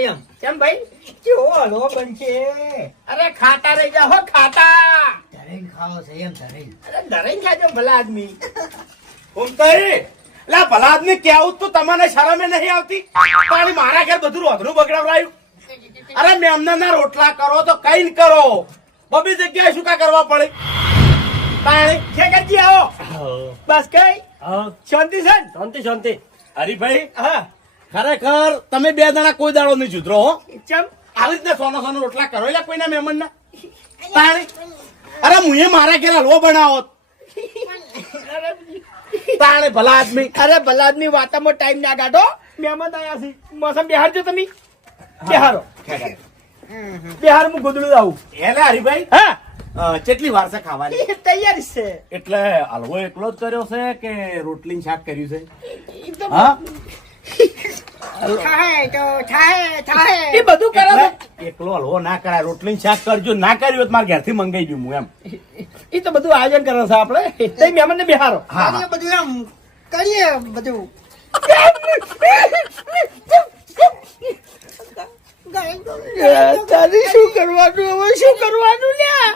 સંયમ. કેમ ભાઈ? કેવો હલવો બનશે? અરે ખાતા રહી જાઓ હો, ખાતા. ધરીને ખાઓ સંયમ ધરીને. અરે ધરાઈને ખાજો ભલા આદમી. ઉમતાઈ, લા ભલા આદમી કેવું તું તમને શરમે નહીં આવતી? તારી મારા ઘેર બધું રોધનું બગડાવરાયું. અરે મેમને ના રોટલા કરો તો કઈ ન કરો, બબી જગ્યાએ શું કા કરવા પડે? તાણી છે કરજી આવો. બસ કઈ હા, શાંતિ છે ને? શાંતિ શાંતિ. હરીભાઈ, હા ખરેખર તમે બે જણા કોઈ દાડો નહીં સુધરો હો. ચમ આવી રીતના સોનો સોનો રોટલા કરો એટલે કોઈના મહેમાન ના. તાણી અરે મુએ મારા ઘેર હલવો બનાવો. તાણે ભલા આદમી. અરે ભલા આદમી વાતામાં ટાઈમ ના કાઢો. મહેમાન આયા છે. મોસમ બિહારજો તમે. બિહારો બિહાર હું ગોદડું આવું. એટલે હરીભાઈ, હા કેટલી વાર છે ખાવાની? તૈયાર છે. એટલે હલવો એકલો જ કર્યો છે કે રોટલી ને શાક કર્યું છે? ઈ તો હા, એ બધું કરે છે. એકલો હલવો ના કરાય, રોટલી ને શાક કરજો. ના કર્યું હોત મારા ઘેરથી મંગાઈ દઉં હું એમ. એ તો બધું આયોજન કરે છે આપણે. તે મહેમાન ને બિહારો. હા, હા. બધું એમ કરીએ બધું. તારી શું કરવાનું હવે? શું કરવાનું લ્યા?